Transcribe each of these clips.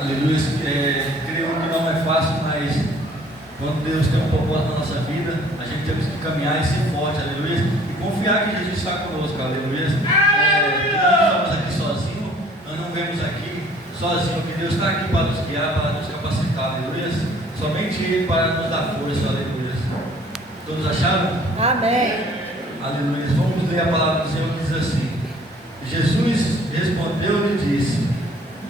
Aleluia. Creio que não é fácil, mas quando Deus tem um propósito na nossa vida, a gente temos que caminhar e ser forte, aleluia, e confiar que Jesus está conosco, aleluia. Nós estamos aqui sozinhos, nós não vemos aqui sozinhos, que Deus está aqui para nos guiar, para nos capacitar, aleluia. Somente Ele para nos dar força, aleluia. Todos acharam? Amém. Aleluia. Vamos ler a palavra do Senhor que diz assim: Jesus respondeu e disse: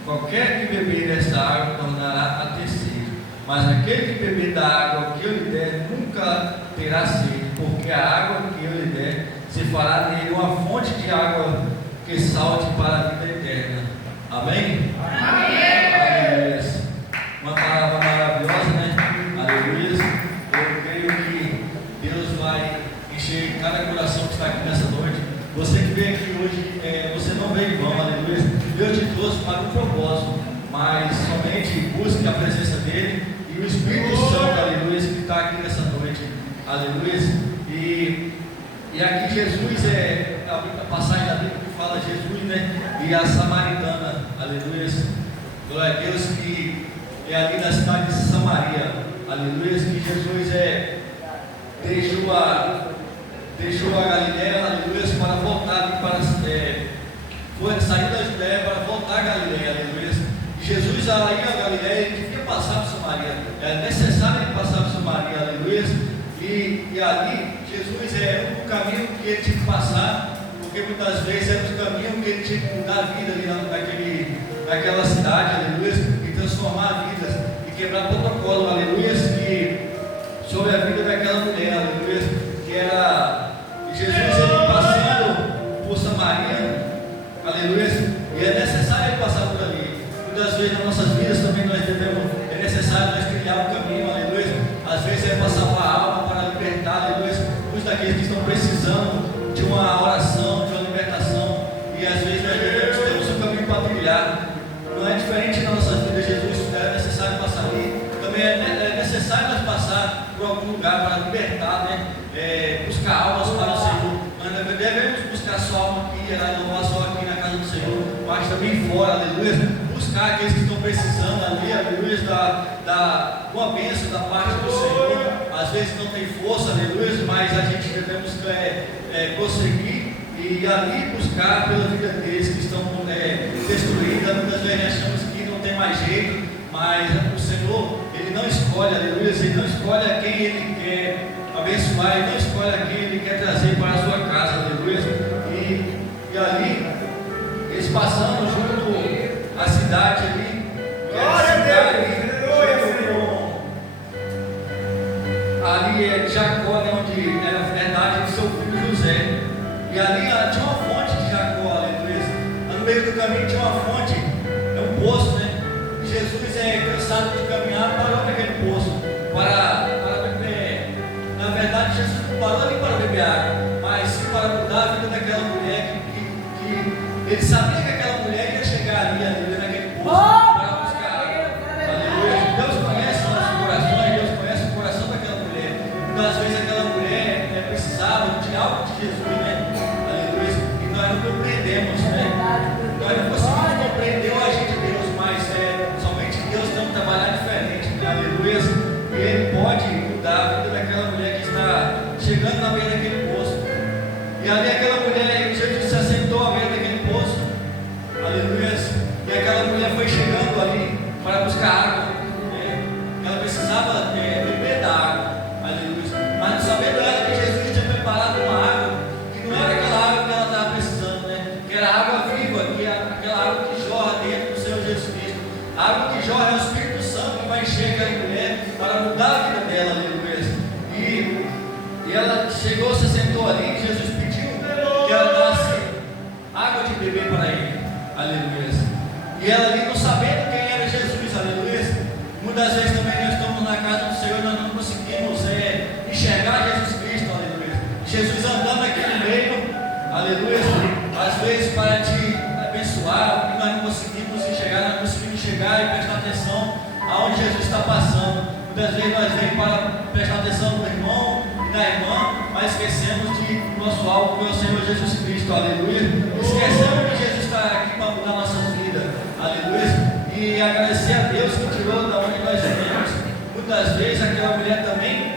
qualquer que beber dessa água tornará a ter sede, mas aquele que beber da água que eu lhe der nunca terá sede, porque a água que eu lhe der se fará nele uma fonte de água que salte para a vida eterna. Amém? Amém. Aleluia. Uma palavra maravilhosa, né? Aleluia. Eu creio que Deus vai encher cada coração que está aqui nessa noite. Você que veio aqui hoje, você não veio em vão, aleluia. Deus te trouxe para um propósito, mas somente busque a presença dEle e o Espírito Santo, aleluia, que está aqui nessa noite, aleluia. E aqui Jesus a passagem da Bíblia que fala Jesus, né? E a samaritana, aleluia. Glória a Deus, que é ali na cidade de Samaria, aleluia, que Jesus deixou a Galileia, aleluia, para voltar ali foi sair da Judéia para voltar a Galileia, aleluia. Jesus ia a Galileia, ele devia passar por Samaria, é necessário ele passar por Samaria, aleluia. E ali Jesus o caminho que ele tinha que passar, porque muitas vezes era o caminho que ele tinha que mudar a vida ali naquela cidade, aleluia, e transformar vidas e quebrar protocolo, aleluia, sobre a vida daquela mulher, aleluia, que era Jesus ele passando por Samaria, aleluia, e é necessário ele passar por ali. Muitas vezes nas nossas vidas também é necessário nós trilhar um caminho, aleluia. Às vezes é passar para a alma, para libertar, aleluia, muitos daqueles que estão precisando de uma oração, de uma libertação, e às vezes nós temos um caminho para trilhar. Não é diferente na nossa vida. Jesus é necessário passar ali, também é necessário nós passar por algum lugar para libertar, né? Buscar almas para o Senhor. Nós devemos buscar sua alma aqui, louvar só aqui na casa do Senhor, mas também fora, aleluia. Buscar aqueles que estão precisando ali, aleluia, da uma bênção da parte do Senhor. Às vezes não tem força, aleluia, mas a gente devemos conseguir e ali buscar pela vida deles que estão destruídas. Muitas vezes achamos que não tem mais jeito, mas o Senhor, Ele não escolhe, aleluia, Ele não escolhe a quem Ele quer abençoar, Ele não escolhe a quem Ele quer trazer para a sua casa, aleluia. E ali, eles passando junto à cidade ali, que é a cidade ali é Jacó, né, onde era a verdade de seu filho José. E ali tinha uma fonte de Jacó, aleluia. No meio do caminho tinha uma fonte, um poço, né? E Jesus cansado de caminhar, parou naquele poço para beber. Na verdade, Jesus não parou ali para beber água, mas sim para mudar a vida daquela mulher que ele sabia que aquela mulher ia chegar ali, aleluia, naquele poço para buscar água. Aleluia. Deus conhece nossos corações, Deus conhece o coração daquela mulher. Muitas vezes aquela mulher precisava de algo de Jesus, né? Aleluia. E nós não compreendemos, né? Nós não conseguimos compreender o agir de Deus, mas somente Deus tem um trabalhar diferente, né? Aleluia. E Ele pode mudar a vida daquela mulher que está chegando na beira daquele poço. E ali aquela mulher, Jesus se assentou à beira daquele poço, aleluia. E aquela mulher foi chegando ali para buscar água. Ela precisava beber da água, aleluia. Mas não sabendo ela que Jesus tinha preparado uma água, que não era aquela água que ela estava precisando, né? Que era água viva, que é aquela água que jorra dentro do Senhor Jesus Cristo. A água que jorra é o Espírito Santo que vai encher aquela mulher para mudar a vida dela, aleluia. E ela chegou, se sentou ali, e Jesus pediu que ela desse água de beber para ele, aleluia. E ela ali não sabendo quem era Jesus, aleluia. Muitas vezes também nós estamos na casa do Senhor e nós não conseguimos enxergar Jesus Cristo, aleluia. Jesus andando aqui no meio, aleluia. Às vezes para te abençoar, e nós não conseguimos enxergar, nós não conseguimos chegar e prestar atenção aonde Jesus está passando. Muitas vezes nós vemos para prestar atenção no irmão e na irmã, mas esquecemos de nosso alvo, que é o Senhor Jesus Cristo, aleluia. Esquecemos que Jesus está aqui para mudar nossas vidas, aleluia. E e agradecer a Deus que tirou da onde nós vivemos. Muitas vezes aquela mulher também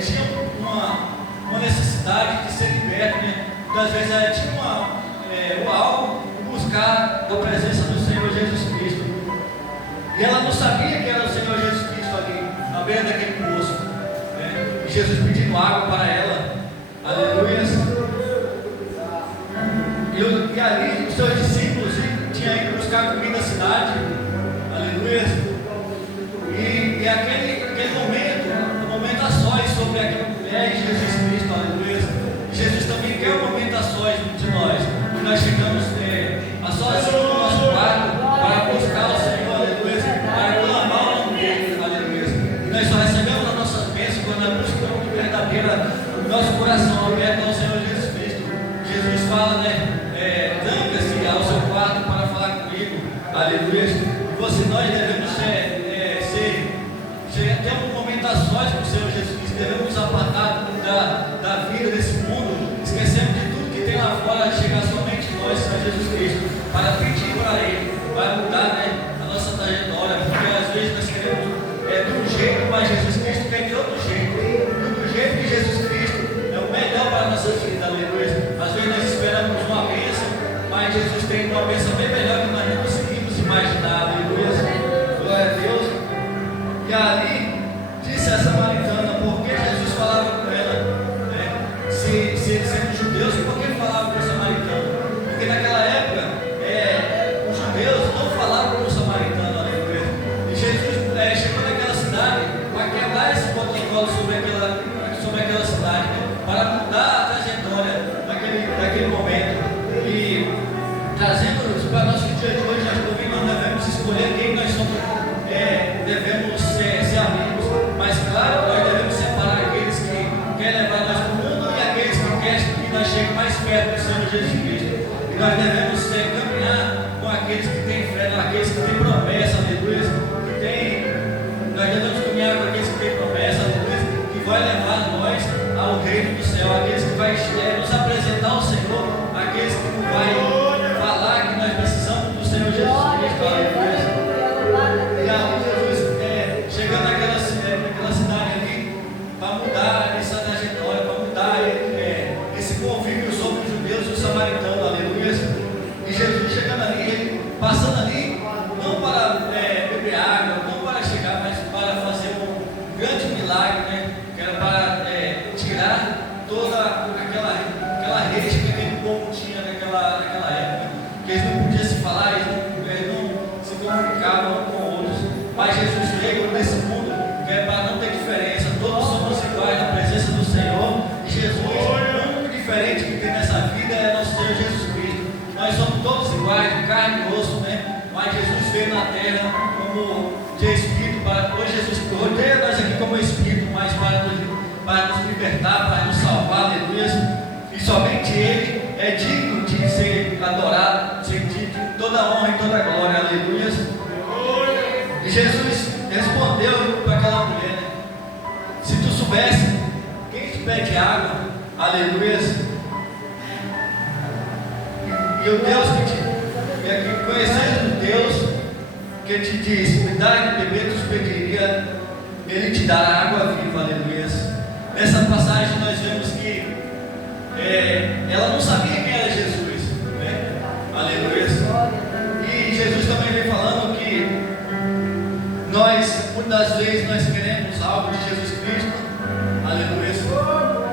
tinha uma necessidade de ser liberta, né? Muitas vezes ela tinha algo de buscar da presença do Senhor Jesus Cristo. E ela não sabia que era o Senhor Jesus Cristo ali, à beira daquele poço, né? E Jesus pedindo água para ela. Aleluia. E ali os seus discípulos tinham ido buscar comida na cidade. Aleluia. E aquele momento a sós sobre aquela mulher e Jesus Cristo. Aleluia. Jesus também quer um momento a sós de nós. Nós chegamos a sós no nosso quarto para buscar o Senhor. Aleluia. Para clamar o nome dele. Aleluia. E nós só recebemos as nossas bênçãos quando nós buscamos de verdadeira o nosso coração aberto ao Senhor Jesus Cristo. Jesus fala, né? Tranca-se ao seu quarto para falar comigo. Aleluia. E nós devemos ter um momento a sós com o Senhor Jesus Cristo. Devemos nos apartar da vida desse mundo, esquecendo de tudo que tem lá fora, chegar somente nós, Senhor Jesus Cristo, para pedir para Ele, para mudar, né, a nossa trajetória, porque às vezes nós queremos de um jeito, mas Jesus Cristo quer de outro jeito. Do jeito que Jesus Cristo é o melhor para a nossa vida. Aleluia. Às vezes nós esperamos uma bênção, mas Jesus tem uma bênção bem melhor que nós não conseguimos imaginar. Aleluia. Glória a Deus. E ali disse a samaritana, porque Jesus falava com ela, né? Se sendo judeus, por que falava com o samaritano? Porque naquela época os judeus não falavam com o samaritano. Aleluia. E Jesus chegou naquela cidade para quebrar esse protocolo sobre aquela cidade, né? Para mudar a trajetória daquele momento e trazendo para o nosso dia de hoje. Nós devemos escolher quem nós somos, devemos ser amigos, mas claro, nós devemos separar aqueles que querem levar nós para o mundo e aqueles que querem que nós cheguemos mais perto do Senhor Jesus Cristo. E nós devemos caminhar com aqueles que têm fé, com aqueles que têm promessa, aleluia, nós devemos caminhar com aqueles que têm promessa, aleluia, que vai levar nós ao reino do céu, aqueles que vai nos apresentar ao Senhor, aqueles que vai falar que nós precisamos do Senhor Jesus Cristo, aleluia. E ali Jesus chegando naquela cidade ali, para mudar essa trajetória, para mudar esse convívio sobre os judeus e os samaritanos, aleluia. E Jesus chegando ali, ele passando ali, não para beber água, não para chegar, mas para fazer um grande milagre, né? Que era para tirar toda aquela rede que aquele povo tinha naquela época, que eles não podiam se falar, eles não se comunicavam um com outros. Mas Jesus veio nesse mundo que é para não ter diferença, todos somos iguais na presença do Senhor. E Jesus, o único diferente que tem nessa vida é nosso Senhor Jesus Cristo. Nós somos todos iguais, de carne e osso, né? Mas Jesus veio na terra como de Espírito, hoje Jesus rodeia nós aqui como Espírito, mas para nos libertar, para nos salvar, aleluia. E somente Ele é digno de ser adorado, de toda a honra e toda a glória, aleluia. E Jesus respondeu para aquela mulher, né? Se tu soubesse quem te pede água, aleluia. E o Deus que conhecendo o Deus que te diz, me dá de beber, tu pediria, Ele te dará água viva, aleluia. Nessa passagem nós vemos que ela não sabia quem era Jesus, né? Aleluia. E Jesus também vem falando que muitas vezes nós queremos algo de Jesus Cristo, aleluia,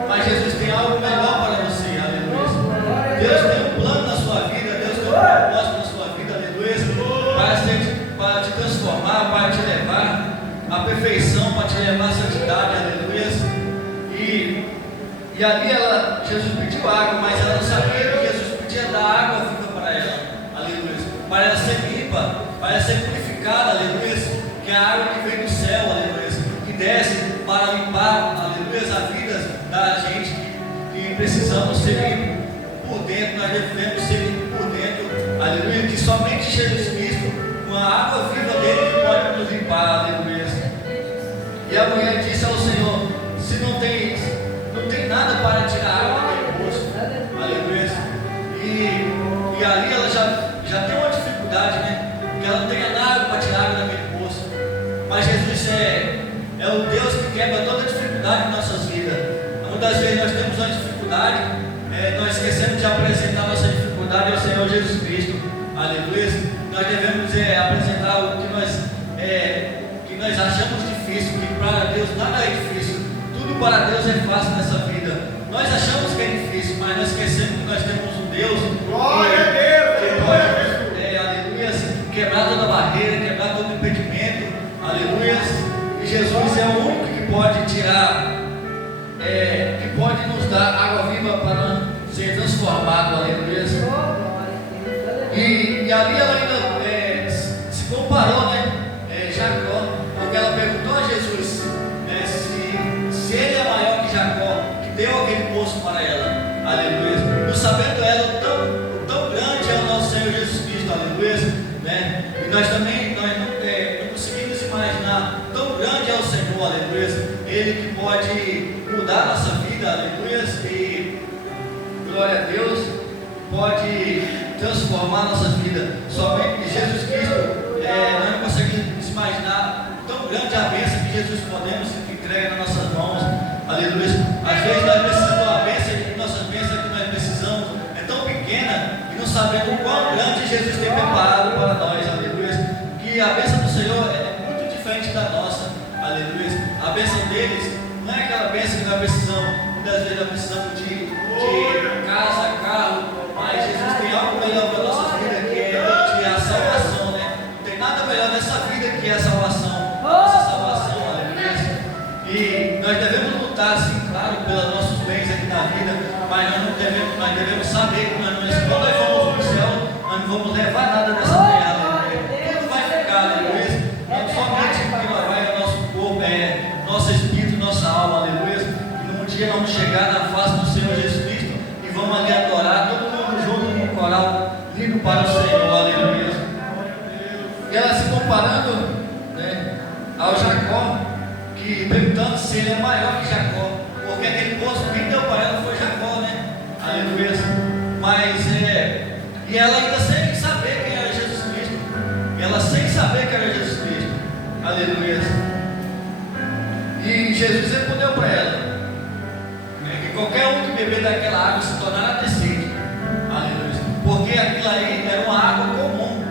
mas Jesus tem algo melhor para você, aleluia. Deus tem um plano na sua vida, Deus tem um propósito na sua vida, aleluia, para te transformar, para te levar à perfeição, para te levar à santidade, aleluia. E ali Jesus pediu água, mas ela não sabia que Jesus podia dar água viva para ela, aleluia, para ela ser limpa, para ela ser purificada, aleluia, que é a água que vem do céu, aleluia, que desce para limpar, aleluia, a vida da gente, que precisamos ser limpos por dentro, nós devemos ser limpos por dentro, aleluia, que somente Jesus Cristo, com a água viva dele, pode nos limpar, aleluia. E a mulher disse ao Senhor, se não tem nada para tirar a água daquele poço, aleluia. E ali ela já tem uma dificuldade, né? Que ela não tem nada é o Deus que quebra toda dificuldade em nossas vidas. Muitas vezes nós temos uma dificuldade, nós esquecemos de apresentar nossa dificuldade ao Senhor Jesus Cristo. Aleluia. Nós devemos apresentar o que nós achamos difícil, que para Deus nada é difícil. Tudo para Deus é fácil nessa vida. Nós achamos que é difícil, mas nós esquecemos que nós temos um Deus que pode, aleluia, quebrar toda barreira, quebrar todo impedimento. Aleluia. E Jesus é o único que pode tirar, que pode nos dar água viva para ser transformado. Aleluia. E ali ela ainda se comparou, né? Jacó, porque ela perguntou a Jesus se ele é maior que Jacó, que deu aquele poço para ela. Aleluia. Não sabendo ela o tão grande é o nosso Senhor Jesus Cristo. Aleluia. Né? E nós também não conseguimos imaginar tão grande é o Senhor. Aleluia. Ele que pode mudar a nossa vida. Aleluia. E glória a Deus, pode transformar nossas vidas. Somente Jesus Cristo, nós não conseguimos imaginar tão grande a bênção que Jesus podemos entregar nas nossas mãos. Aleluia. Às vezes nós precisamos de uma bênção, e nossas bênçãos que nós precisamos é tão pequena, e não sabemos o quão grande Jesus tem preparado para nós. Aleluia. Que a bênção do Senhor é muito diferente da nossa. Aleluia. A bênção deles não é aquela bênção que nós precisamos. Muitas vezes nós precisamos de casa, carro, mas Jesus tem algo melhor para a nossa vida, que é a salvação, né? Não tem nada melhor nessa vida que a salvação, nossa salvação. Aleluia. E nós devemos lutar, sim, claro, pelos nossos bens aqui na vida, mas nós devemos saber que quando nós formos para o céu, nós não vamos levar nada dessa terra. Aleluia. Tudo vai ficar. Aleluia. Não somente o que vai é o nosso corpo, nosso espírito, nossa alma. Aleluia. E num dia vamos chegar na face do Senhor Jesus Cristo e vamos ali adorar, todo mundo junto no coral, lindo para o Senhor. Aleluia. E ela se comparando, né, ao Jacó, que perguntando se ele é maior que Jacó, porque aquele poço quem deu para ela foi Jacó, né? Aleluia. Mas e ela ainda sem saber quem era Jesus Cristo. Ela sem saber que era Jesus Cristo. Aleluia. E Jesus respondeu para ela, que qualquer um que beber daquela água se tornará ter sede. Aleluia. Porque aquilo aí era uma água comum,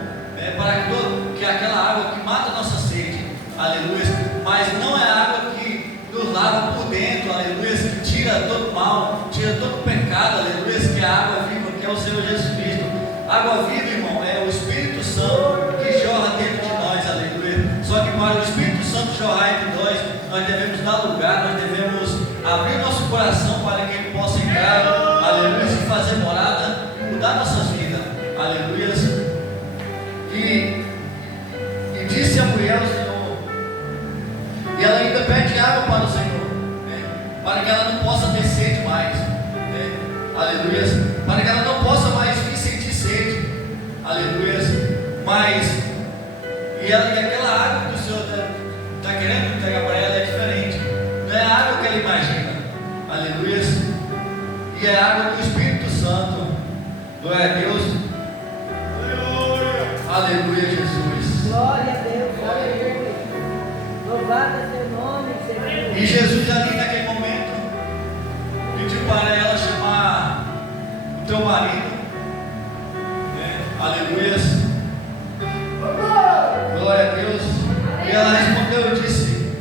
que é aquela água que mata a nossa sede. Aleluia. Mas não é a água que nos lava por dentro. Aleluia. Que tira todo mal, tira todo pecado. Aleluia. Que é a água viva, que é o Senhor Jesus Cristo. Água viva, irmão, é o Espírito Santo que jorra dentro de nós. Aleluia. Só que para o Espírito Santo jorrar entre nós devemos dar lugar, nós devemos abrir nosso coração para que Ele possa entrar, aleluia, e fazer morada, mudar nossas vidas, aleluia. E disse a mulher ao Senhor, e ela ainda pede água para o Senhor, né, para que ela não possa ter sede mais, né, aleluia, para que ela não possa mais vir sentir sede, aleluia. Mas, e aquela água que o Senhor está querendo entregar para ela é diferente. Não é a água que ela imagina. Aleluia. E é a água do Espírito Santo. Glória a Deus. Aleluia, Jesus. Glória a Deus. Glória a Deus. Louvado é seu nome, Senhor. E Jesus ali naquele momento pediu para ela chamar o teu marido. Aleluia. Glória a Deus. E ela respondeu e disse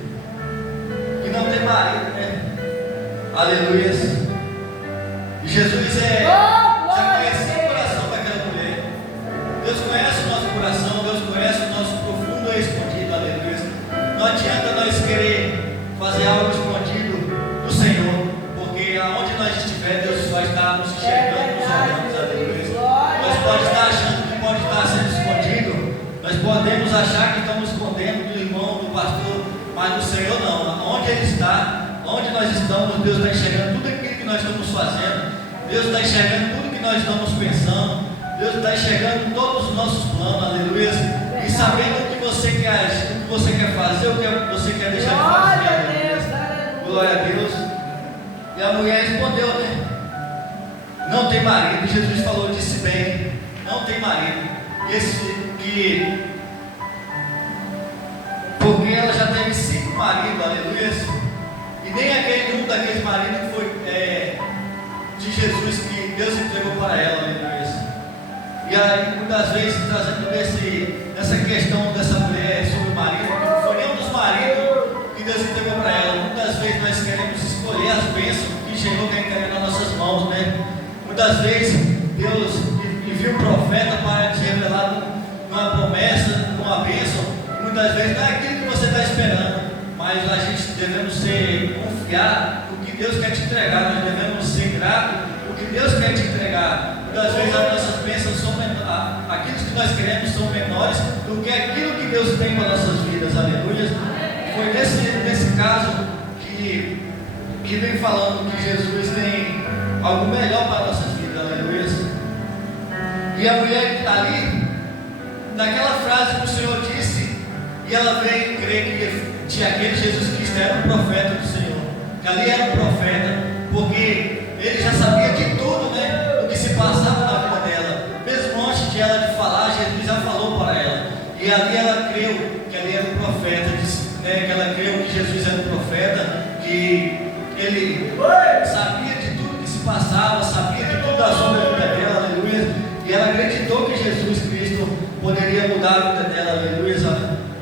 que não tem marido, né? Aleluia. E Jesus já conhecia o coração daquela mulher. Deus conhece o nosso coração, Deus conhece o nosso profundo e escondido. Aleluia. Não adianta nós querer fazer algo escondido do Senhor, porque aonde nós estiver, Deus vai estar nos enxergando, nos olhando. Aleluia. Nós podemos estar achando que pode estar sendo escondido, nós podemos achar que estamos escondendo do irmão, do pastor, mas do Senhor não. Onde Ele está, onde nós estamos, Deus está enxergando tudo aquilo que nós estamos fazendo, Deus está enxergando tudo que nós estamos pensando, Deus está enxergando todos os nossos planos, aleluia, e sabendo o que você quer agir, o que você quer fazer, o que você quer deixar de fazer, aleluia. Glória a Deus. E a mulher respondeu, né? Não tem marido. E Jesus falou, disse bem, não tem marido. Porque ela já teve 5 maridos, aleluia. aquele um daqueles maridos que foi de Jesus que Deus entregou para ela, aleluia. E aí, muitas vezes, trazendo nessa questão dessa mulher sobre o marido, não foi nenhum dos maridos que Deus entregou para ela. Muitas vezes nós queremos escolher as bênçãos que chegou a entregar nas nossas mãos, né? Muitas vezes Deus envia um profeta para te revelar uma promessa, uma bênção. Muitas vezes não é aquilo que você está esperando, mas a gente devemos confiar no que Deus quer te entregar. Nós devemos ser gratos no que Deus quer te entregar. Muitas vezes as nossas bênçãos são menores, aquilo que nós queremos são menores do que aquilo que Deus tem para nossas vidas, aleluia. Foi nesse caso que vem falando que Jesus tem algo melhor para nossas vidas, aleluia. E a mulher que está ali, naquela frase que o Senhor disse, e ela veio crer que aquele Jesus Cristo era um profeta do Senhor, que ali era um profeta, porque ele já sabia de tudo, né? Se passava na vida dela, mesmo antes de ela falar, Jesus já falou para ela, e ali ela creu que ali era um profeta, né, que ela creu que Jesus era um profeta, que ele sabia de tudo que se passava, sabia de tudo da sobre a vida dela, aleluia, e ela acreditou que Jesus Cristo poderia mudar a vida dela, aleluia,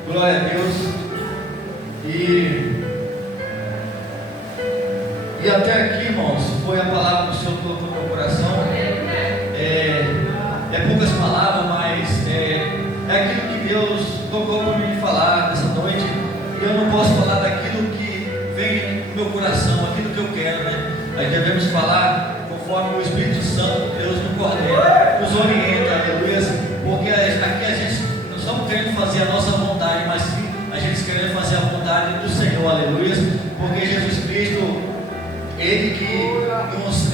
glória a Deus. E até aqui, irmãos, foi a palavra do Senhor que colocou no meu coração. É poucas palavras, mas é aquilo que Deus tocou para mim falar nessa noite. E eu não posso falar daquilo que vem no meu coração, aquilo que eu quero, né? Nós devemos falar conforme o Espírito Santo, Deus no Cordeiro, nos orienta, aleluia. Porque aqui a gente não estamos querendo fazer a nossa vontade, mas sim a gente querendo fazer a vontade do Senhor, aleluia. Porque Jesus Cristo, Ele que nos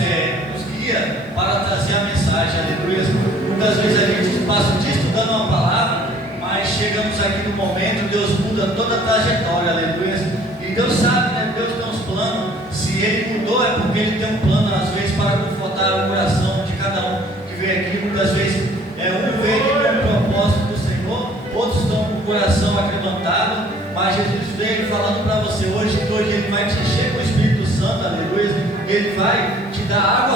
guia para trazer a mensagem, aleluia. Muitas vezes a gente passa o dia estudando uma palavra, mas chegamos aqui no momento, Deus muda toda a trajetória, aleluia. E Deus sabe, né? Deus tem uns planos. Se Ele mudou, é porque Ele tem um plano, às vezes, para confortar o coração de cada um que vem aqui. Muitas vezes, um vem com o propósito do Senhor, outros estão com o coração acremantado, mas Jesus veio falando para você hoje, que hoje Ele vai te encher com o Espírito Santo, aleluia. Ele vai te dar água